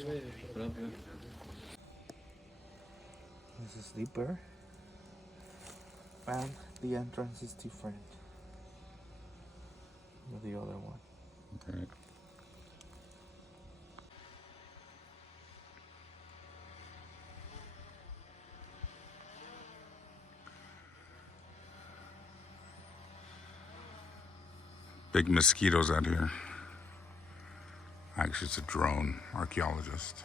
This is deeper, and the entrance is different than the other one. Right. Big mosquitoes out here. Actually, it's a drone archaeologist.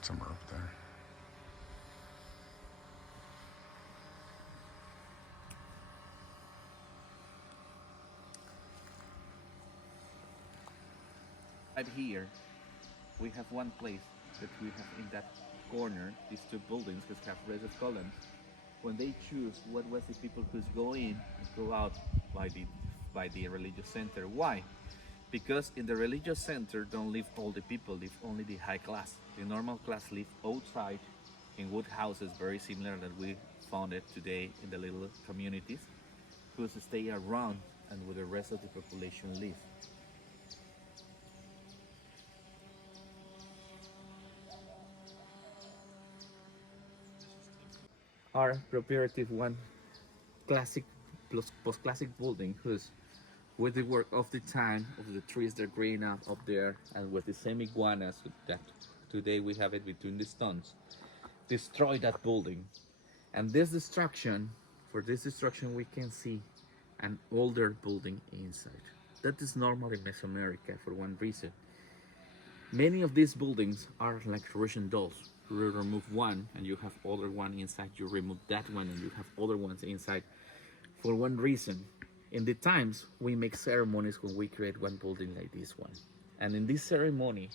Somewhere up there. Right here, we have one place that we have in that corner, these two buildings which have raised columns. When they choose what was the people who's go in and go out by the religious center. Why? Because in the religious center don't live all the people, live only the high class. The normal class live outside in wood houses, very similar that we found it today in the little communities, who stay around and where the rest of the population live. Our preparative one, classic plus post-classic building, whose with the work of the time of the trees that are growing up there, and with the same iguanas that today we have it between the stones, destroy that building. And this destruction, for this destruction, we can see an older building inside. That is normal in Mesoamerica for one reason. Many of these buildings are like Russian dolls. You remove one and you have other one inside. You remove that one and you have other ones inside. For one reason, in the times we make ceremonies when we create one building like this one. And in this ceremony,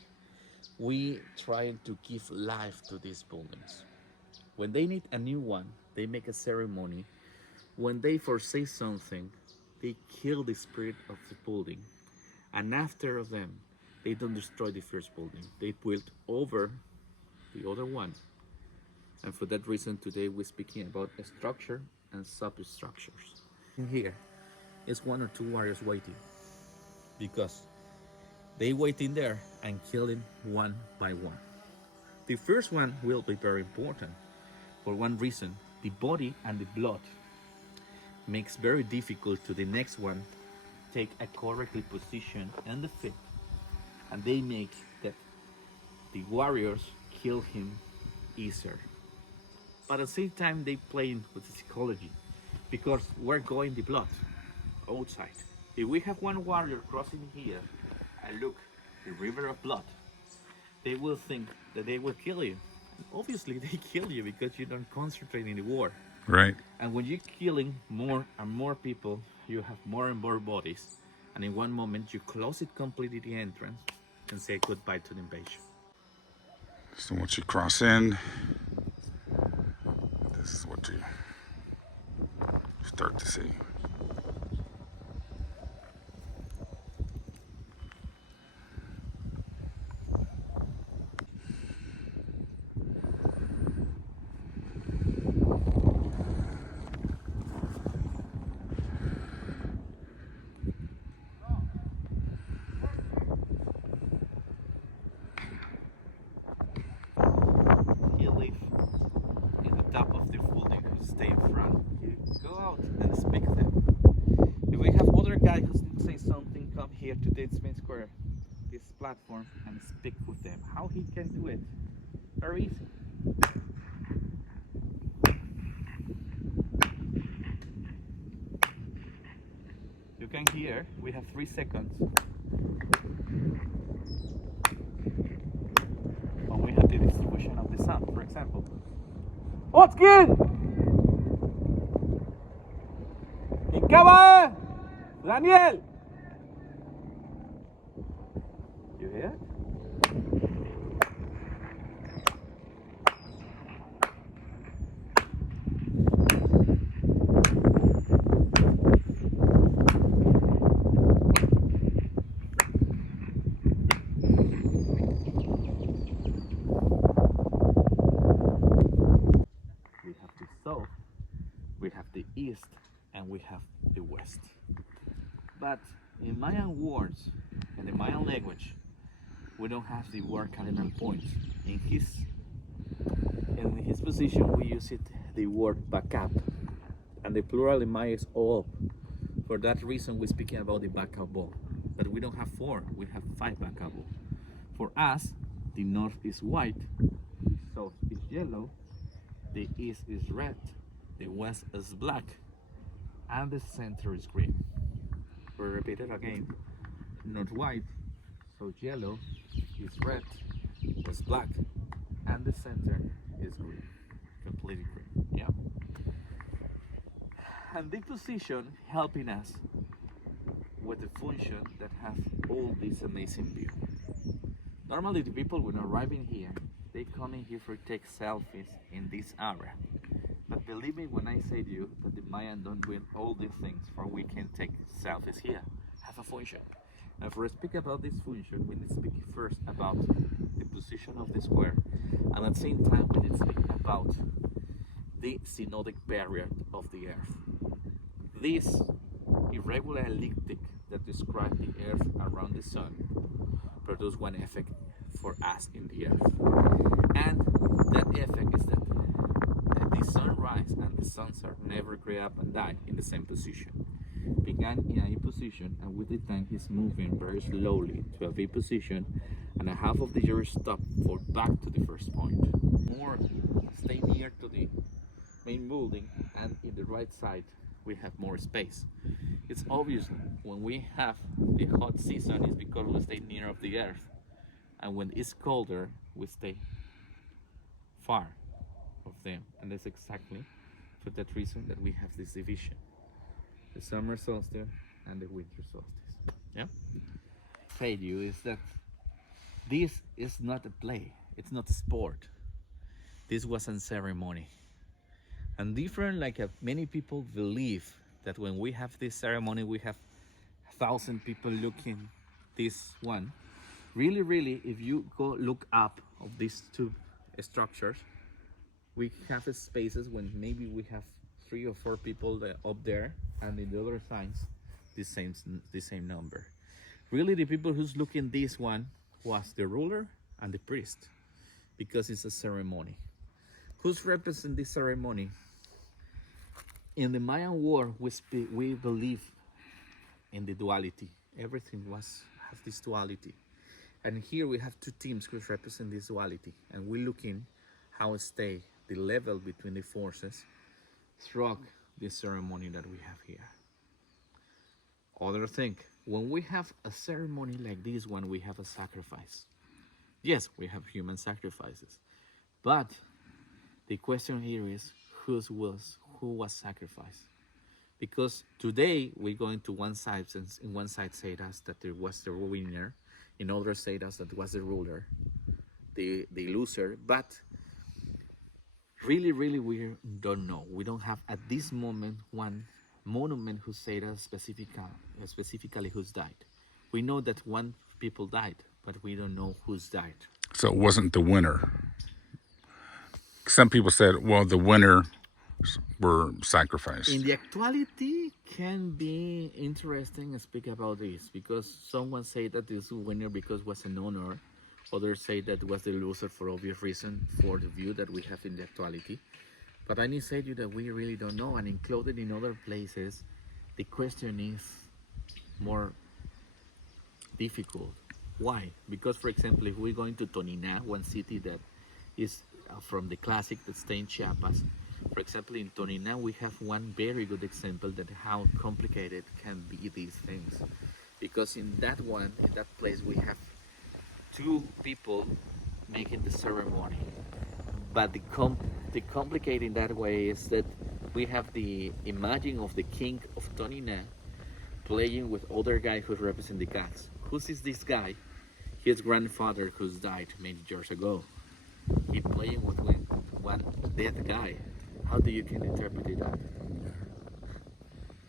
we try to give life to these buildings. When they need a new one, they make a ceremony. When they forsake something, they kill the spirit of the building. And after of them, they don't destroy the first building. They build over the other one. And for that reason, today we're speaking about a structure and substructures. In here is one or two warriors waiting, because they wait in there and kill him one by one. The first one will be very important for one reason: the body and the blood makes very difficult to the next one take a correctly position and the fit, and they make that the warriors kill him easier. But at the same time, they play with the psychology, because we're going the blood outside. If we have one warrior crossing here and look the river of blood, they will think that they will kill you. And obviously they kill you because you don't concentrate in the war. Right. And when you're killing more and more people, you have more and more bodies. And in one moment you close it completely, the entrance, and say goodbye to the invasion. So once you cross in, this is what you start to see. He live in the top of the building, who stay in front. You go out and speak to them. If we have other guy who say something, come here to this main square, this platform, and speak with them. How he can do it? Very easy. You can hear, we have 3 seconds. When we have the distribution of the sound, for example. Otkin! Inkaba! Daniel! You hear? We have the south, we have the east, and we have the west. But in Mayan words, in the Mayan language, we don't have the word cardinal points. In his position, we use the word backup, and the plural in Maya is all. For that reason, we're speaking about the backup ball. But we don't have 4, we have 5 backup balls. For us, the north is white, south is yellow, the east is red, the west is black, and the center is green. We repeat it again. North white, south yellow, is red, is black, and the center is green. Completely green. Yeah. And the position helping us with the function that have all this amazing view. Normally the people when arriving here, they come in here for take selfies in this area. But believe me when I say to you that the Mayan don't do all these things for we can take selfies here, have a function. And for speak about this function, we need to speak first about the position of the square. And at the same time we need to speak about the synodic period of the earth. This irregular ecliptic that describes the earth around the sun produce one effect for us in the earth. And that effect is that the sunrise and the sunset never grow up and die in the same position. Began in a position, and with the time he's moving very slowly to a V position, and a half of the year stop for back to the first point. More stay near to the main building, and in the right side we have more space. It's obvious when we have the hot season is because we stay near of the earth, and when it's colder we stay far of them, and that's exactly for that reason that we have this division: the summer solstice and the winter solstice. Yeah. Say to you is that this is not a play, it's not a sport. This was a ceremony. And different, like many people believe that when we have this ceremony, we have 1,000 people looking this one. Really, if you go look up of these 2 structures, we have spaces when maybe we have 3 or 4 people up there, and in the other sides, the same number. Really, the people who's looking this one was the ruler and the priest, because it's a ceremony. Who's represent this ceremony? In the Mayan world, we believe in the duality. Everything has this duality. And here we have 2 teams which represent this duality. And we're looking how stay the level between the forces throughout this ceremony that we have here. Other thing, when we have a ceremony like this one, we have a sacrifice. Yes, we have human sacrifices. But the question here is, who was sacrificed? Because today we're going to one side, since in one side said us that there was the winner, in other said us that was the ruler, the loser, but really we don't know. We don't have at this moment one monument who said us specifically who's died. We know that 1 people died, but we don't know who's died. So it wasn't the winner. Some people said, well, the winner were sacrificed. In the actuality, can be interesting to speak about this, because someone say that this winner because it was an honor, others say that it was the loser for obvious reason, for the view that we have in the actuality. But I need to say to you that we really don't know, and included in other places, the question is more difficult. Why? Because, for example, if we're going to Tonina, one city that is from the classic that stay in Chiapas, for example, in Tonina, we have one very good example that how complicated can be these things. Because in that place, we have 2 people making the ceremony. But the complicating that way is that we have the imagine of the king of Tonina playing with other guy who represent the gods. Who is this guy? His grandfather who's died many years ago. He playing with one dead guy. How do you can interpret that?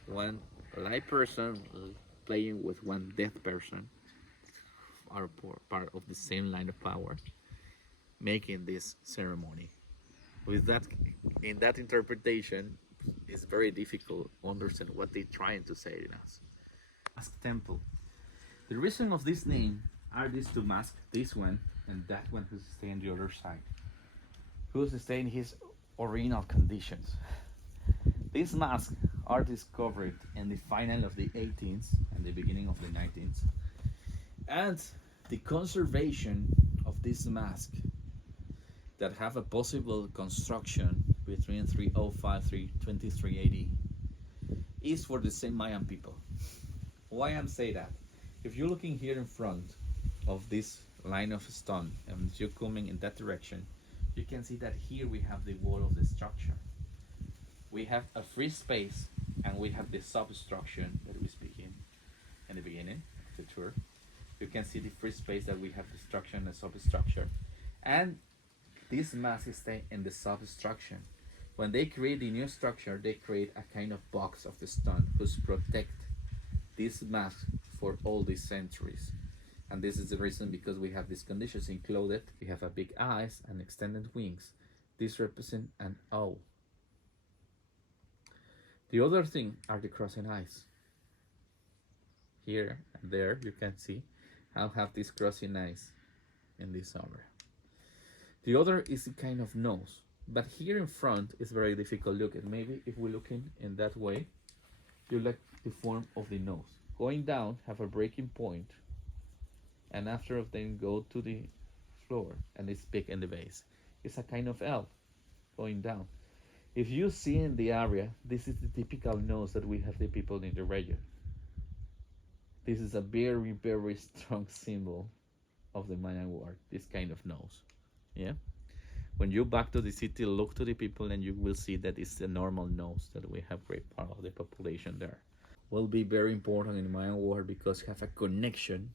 One alive person playing with one dead person are part of the same line of power, making this ceremony. With that, in that interpretation, it's very difficult to understand what they're trying to say in us. As temple. The reason of this name are these two masks, this one and that one who's staying on the other side, who's staying in his original conditions. These masks are discovered in the final of the 18th and the beginning of the 19th, and the conservation of this mask that have a possible construction between 305 to 2380 is for the same Mayan people. Why I'm saying that? If you're looking here in front of this line of stone and you're coming in that direction, you can see that here we have the wall of the structure. We have a free space and we have the substructure that we speak in the beginning of the tour. You can see the free space that we have the structure and the substructure. And this mass is staying in the substructure. When they create the new structure, they create a kind of box of the stone who's protect this mass for all these centuries. And this is the reason because we have these conditions included. We have a big eyes and extended wings. This represent an owl. The other thing are the crossing eyes. Here and there you can see how have these crossing eyes in this area. The other is a kind of nose, but here in front is very difficult to look at. Maybe if we're looking in that way, you like the form of the nose. Going down, have a breaking point, and after then go to the floor, and it's big in the base. It's a kind of L going down. If you see in the area, this is the typical nose that we have the people in the region. This is a very, very strong symbol of the Mayan world, this kind of nose. Yeah. When you back to the city, look to the people and you will see that it's a normal nose that we have great part of the population there. Will be very important in the Mayan world because have a connection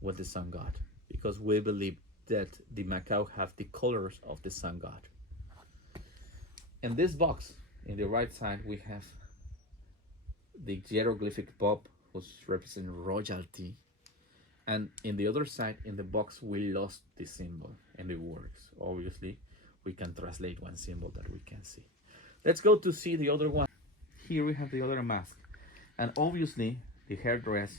with the sun god. Because we believe that the Macau have the colors of the sun god. In this box, in the right side, we have the hieroglyphic Bob, which represents royalty. And in the other side, in the box, we lost the symbol in the words. Obviously, we can translate one symbol that we can see. Let's go to see the other one. Here we have the other mask. And obviously, the hairdress,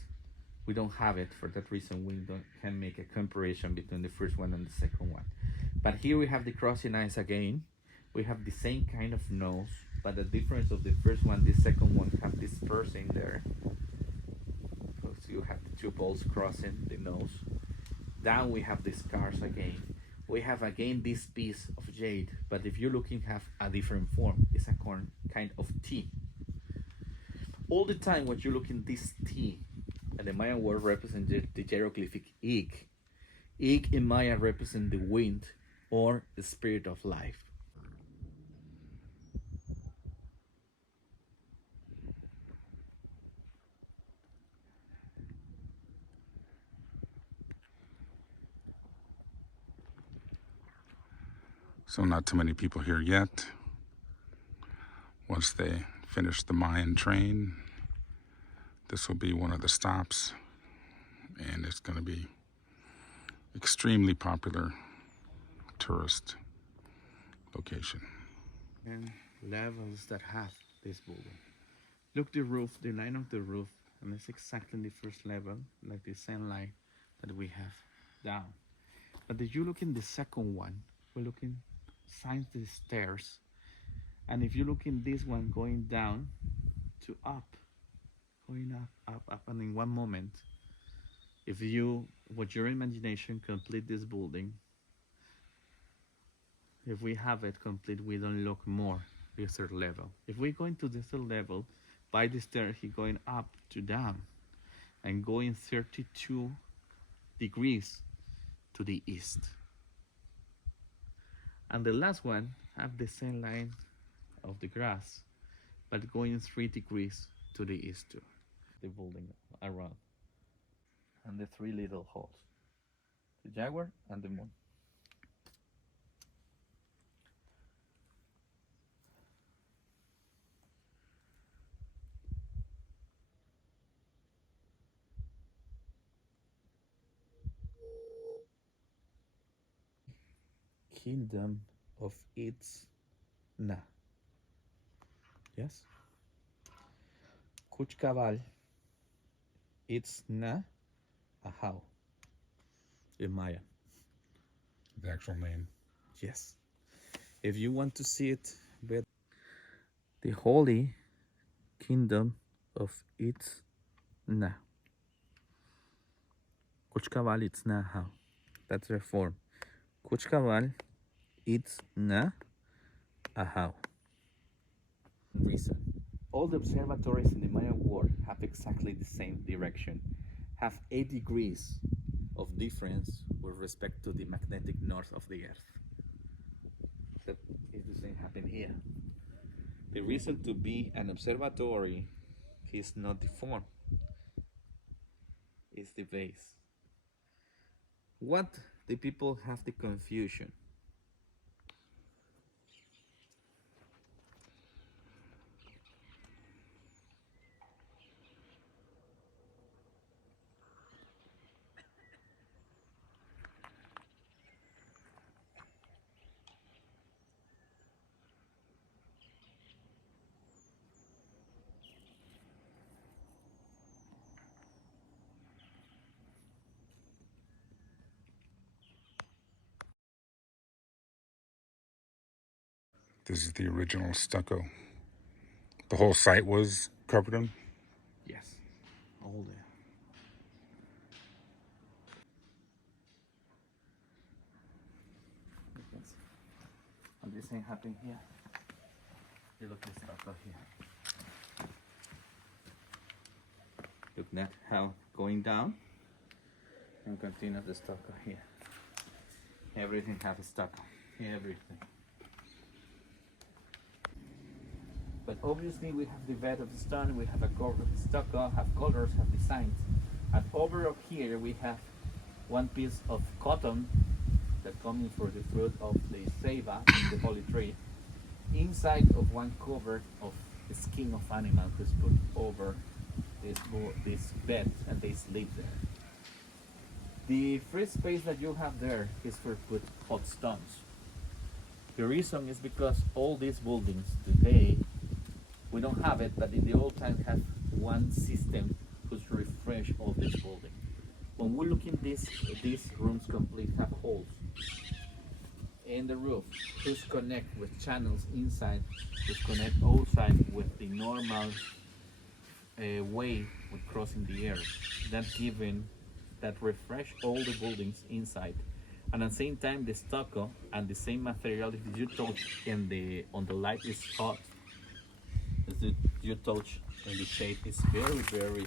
we don't have it. For that reason, we can make a comparison between the first one and the second one. But here we have the crossing eyes again. We have the same kind of nose, but the difference of the first one, the second one have this piercing there. So you have the two balls crossing the nose. Down we have the scars again. We have again this piece of jade, but if you're looking have a different form, it's a kind of T. All the time when you look in this T, and the Mayan word represents the hieroglyphic Ik. Ik in Maya represents the wind or the spirit of life. So not too many people here yet. Once they finish the Mayan train, this will be one of the stops, and it's going to be extremely popular tourist location. And levels that have this building. Look the roof, the line of the roof, and it's exactly the first level, like the same line that we have down. But if you look in the second one, we're looking signs the stairs. And if you look in this one going down to up, going up, and in one moment, if you, with your imagination, complete this building, if we have it complete, we don't look more the third level. If we go into the third level, by the stair, he going up to down and going 32 degrees to the east. And the last one have the same line of the grass, but going 3 degrees to the east too. The building around. And the three little holes. The jaguar and the moon. Kingdom of Edzná. Yes? Kuchkabal, Edzná, Ahau. in Maya. The actual name. Yes. If you want to see it better, the Holy Kingdom of Edzná. Kuchkaval Edzná how. That's their form. Kuchkaval Edzná how. Reason. All the observatories in the Mayan world have exactly the same direction, have 8 degrees of difference with respect to the magnetic north of the Earth. That is the same happen here. The reason to be an observatory is not the form, it's the base. What the people have the confusion? This is the original stucco. The whole site was covered in. Yes, all there. You can see. And the same happen here. You look at this stuff here. Look at how going down and continue the stucco here. Everything have a stucco. Everything. But obviously we have the bed of the stone, we have a stucco, have colors, have designs. And over up here we have one piece of cotton that comes for the fruit of the ceiba, the holy tree, inside of one cover of the skin of animal who's put over this bed and they sleep there. The free space that you have there is for put hot stones. The reason is because all these buildings today, we don't have it, but in the old time have one system who's refresh all this building. When we look in these rooms complete have holes in the roof, who's connect with channels inside, who's connect outside with the normal way with crossing the air. That refresh all the buildings inside, and at the same time the stucco and the same material that you touch on the light is hot. As you touch in the shade is very